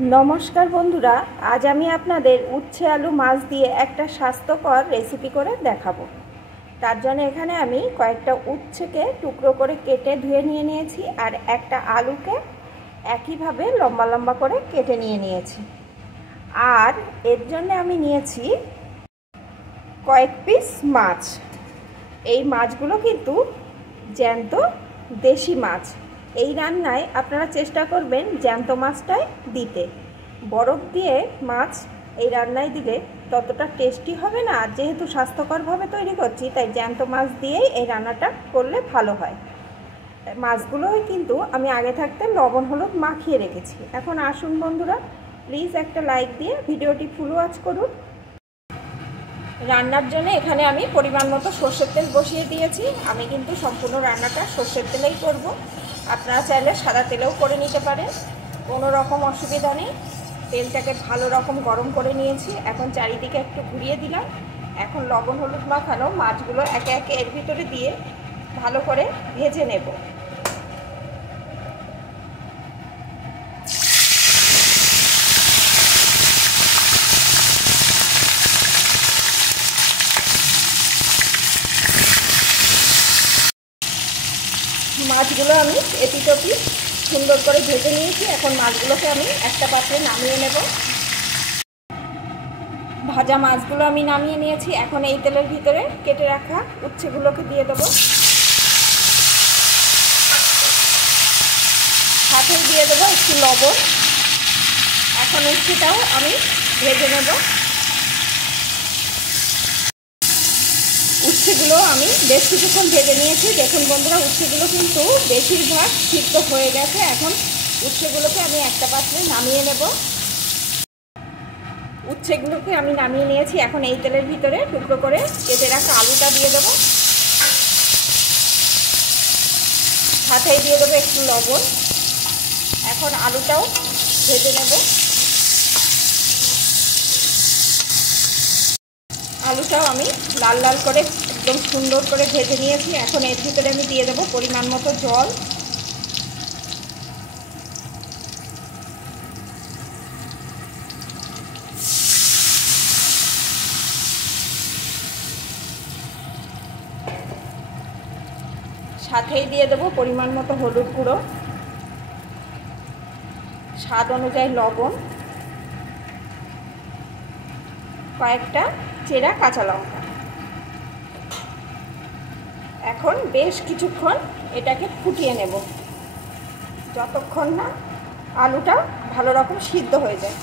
নমস্কার বন্ধুরা, আজ আমি আপনাদের উচ্ছে আলু মাছ দিয়ে একটা স্বাস্থ্যকর রেসিপি করে দেখাবো। তার জন্য এখানে আমি কয়েকটা উচ্ছেকে টুকরো করে কেটে ধুয়ে নিয়ে নিয়েছি, আর একটা আলুকে একইভাবে লম্বা লম্বা করে কেটে নিয়েছি। আর এর জন্য আমি নিয়েছি কয়েক পিস মাছ। এই মাছগুলো কিন্তু জ্যান্ত দেশি মাছ। এই রান্নায় আপনারা চেষ্টা করবেন জ্যান্ত মাছটাই দিতে। বরফ দিয়ে মাছ এই রান্নায় দিলে ততটা টেস্টি হবে না, আর যেহেতু স্বাস্থ্যকরভাবে তৈরি করছি তাই জ্যান্ত মাছ দিয়েই এই রান্নাটা করলে ভালো হয়। মাছগুলোই কিন্তু আমি আগে থাকতে লবণ হলুদ মাখিয়ে রেখেছি। এখন আসুন বন্ধুরা, প্লিজ একটা লাইক দিয়ে ভিডিওটি ফুল ওয়াচ করুন। রান্নার জন্য এখানে আমি পরিমাণ মতো সর্ষের তেল বসিয়ে দিয়েছি। আমি কিন্তু সম্পূর্ণ রান্নাটা সর্ষের তেলেই করব। আপনারা চাইলে সাদা তেলেও করে নিতে পারেন, কোনো রকম অসুবিধা নেই। তেলটাকে ভালো রকম গরম করে নিয়েছি। এখন চারিদিকে একটু ঘুরিয়ে দিলাম। এখন লবণ হলুদ মাখানো মাছগুলো একে একে এর ভিতরে দিয়ে ভালো করে ভেজে নেব। মাছগুলো আমি এপিটোপি সুন্দর করে ভেজে নিয়েছি। এখন মাছগুলোকে আমি একটা পাত্রে নামিয়ে নেব। ভাজা মাছগুলো আমি নামিয়ে নিয়েছি। এখন এই তেলের ভিতরে কেটে রাখা উচ্ছেগুলোকে দিয়ে দেবো, সাথে দিয়ে দেবো একটু লবণ। এখন উচ্ছেটাও আমি ভেজে নেব। উচ্ছেগুলো আমি বেশ কিছুক্ষণ ভেজে নিয়েছি। দেখুন বন্ধুরা, উচ্ছেগুলো কিন্তু বেশিরভাগ সিদ্ধ হয়ে গেছে। এখন উচ্ছেগুলোকে আমি একটা পাত্রে নামিয়ে নেব। উচ্ছেগুলোকে আমি নামিয়ে নিয়েছি। এখন এই তেলের ভিতরে টুকরো করে কেটে রাখা আলুটা দিয়ে দেবো, সাথেই দিয়ে দেবো একটু লবণ। এখন আলুটাও ভেজে নেব। আলুটাও আমি লাল লাল করে একদম সুন্দর করে ভেজে নিয়েছি। এখন এর ভিতরে আমি দিয়ে দেবো পরিমাণ মতো জল। সাথেই দিয়ে দেবো পরিমাণ মতো হলুদ গুঁড়ো, স্বাদ অনুযায়ী লবণ, কয়েকটা চেরা কাঁচা লঙ্কা। এখন বেশ কিছুক্ষণ এটাকে ফুটিয়ে নেব, যতক্ষণ না আলুটা ভালো রকম সিদ্ধ হয়ে যায়।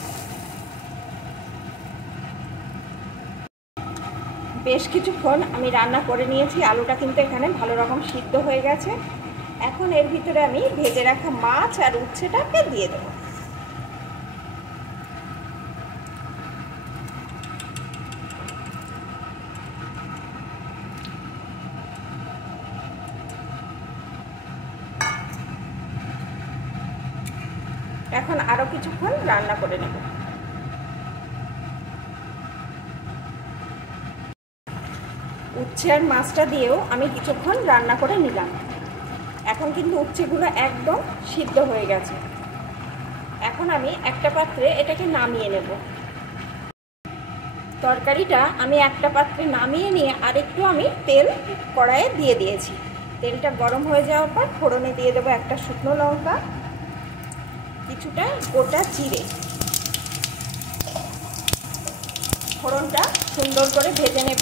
বেশ কিছুক্ষণ আমি রান্না করে নিয়েছি। আলুটা কিন্তু এখানে ভালো রকম সিদ্ধ হয়ে গেছে। এখন এর ভিতরে আমি ভেজে রাখা মাছ আর উচ্ছেটাকে দিয়ে দেবো। এখন আরো কিছুক্ষণ রান্না করে নেব। উচ্ছে আর মাছটা দিয়েও আমি কিছুক্ষণ রান্না করে নিলাম। এখন কিন্তু উচ্ছেগুলো একদম সিদ্ধ হয়ে গেছে। এখন আমি একটা পাত্রে এটাকে নামিয়ে নেব। তরকারিটা আমি একটা পাত্রে নামিয়ে নিয়ে আরেকটু আমি তেল কড়াইয়ে দিয়ে দিয়েছি। তেলটা গরম হয়ে যাওয়ার পর ফোড়নে দিয়ে দেবো একটা শুকনো লঙ্কা, কিছুটা গোটা জিরে। ফোড়নটা সুন্দর করে ভেজে নেব।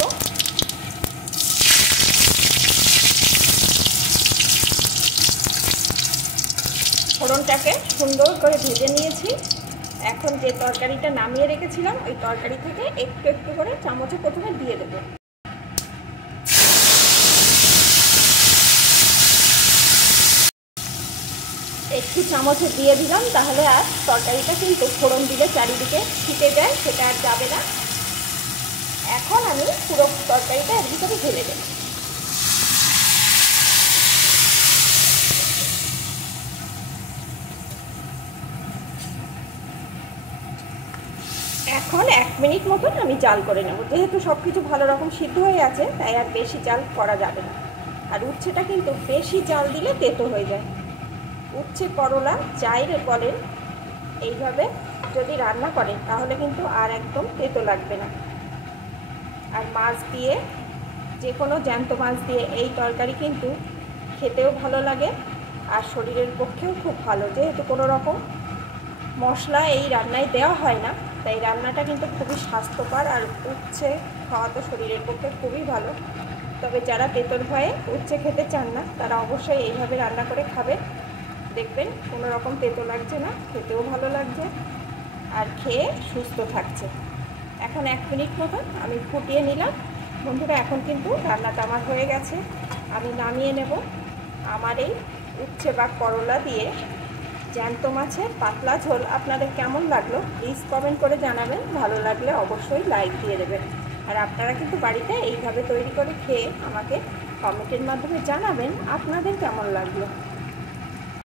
ফোড়নটাকে সুন্দর করে ভেজে নিয়েছি। এখন যে তরকারিটা নামিয়ে রেখেছিলাম ওই তরকারি থেকে একটু একটু করে চামচে প্রথমে দিয়ে দেব। একটু চামচে দিয়ে দিলাম, তাহলে আর তরকারিটা কিন্তু ফোড়ন দিলে চারিদিকে ছিটে যায়, সেটা আর যাবে না। এখন আমি পুরো তরকারিটা এর ভিতরে ঢেলে দেব। এখন 1 মিনিট মতন আমি জাল করে নেব। যেহেতু সব কিছু ভালো রকম সিদ্ধ হয়ে আছে তাই আর বেশি জাল করা যাবে না। আর উচ্ছেটা কিন্তু বেশি জাল দিলে তেতো হয়ে যায়। উচ্ছে করলা যাই বলেন, এইভাবে যদি রান্না করেন তাহলে কিন্তু আর একদম তেতো লাগবে না। আর মাছ দিয়ে, যে কোনো জ্যান্ত মাছ দিয়ে এই তরকারি কিন্তু খেতেও ভালো লাগে আর শরীরের পক্ষেও খুব ভালো। যেহেতু কোনো রকম মশলা এই রান্নায় দেওয়া হয় না, তাই রান্নাটা কিন্তু খুবই স্বাস্থ্যকর। আর উচ্ছে খাওয়া তো শরীরের পক্ষে খুবই ভালো। তবে যারা তেঁতোর ভয়ে উচ্ছে খেতে চান না, তারা অবশ্যই এইভাবে রান্না করে খাবে। দেখবেন কোনো রকম তেঁতো লাগছে না, খেতেও ভালো লাগছে আর খেয়ে সুস্থ থাকছে। এখন 1 মিনিট মতন আমি ফুটিয়ে নিলাম। বন্ধুরা, এখন কিন্তু রান্নাটা আমার হয়ে গেছে, আমি নামিয়ে নেব। আমার এই উচ্ছে বা করলা দিয়ে জ্যান্ত মাছের পাতলা ঝোল আপনাদের কেমন লাগলো প্লিজ কমেন্ট করে জানাবেন। ভালো লাগলে অবশ্যই লাইক দিয়ে দেবেন। আর আপনারা কিন্তু বাড়িতে এইভাবে তৈরি করে খেয়ে আমাকে কমেন্টের মাধ্যমে জানাবেন আপনাদের কেমন লাগলো।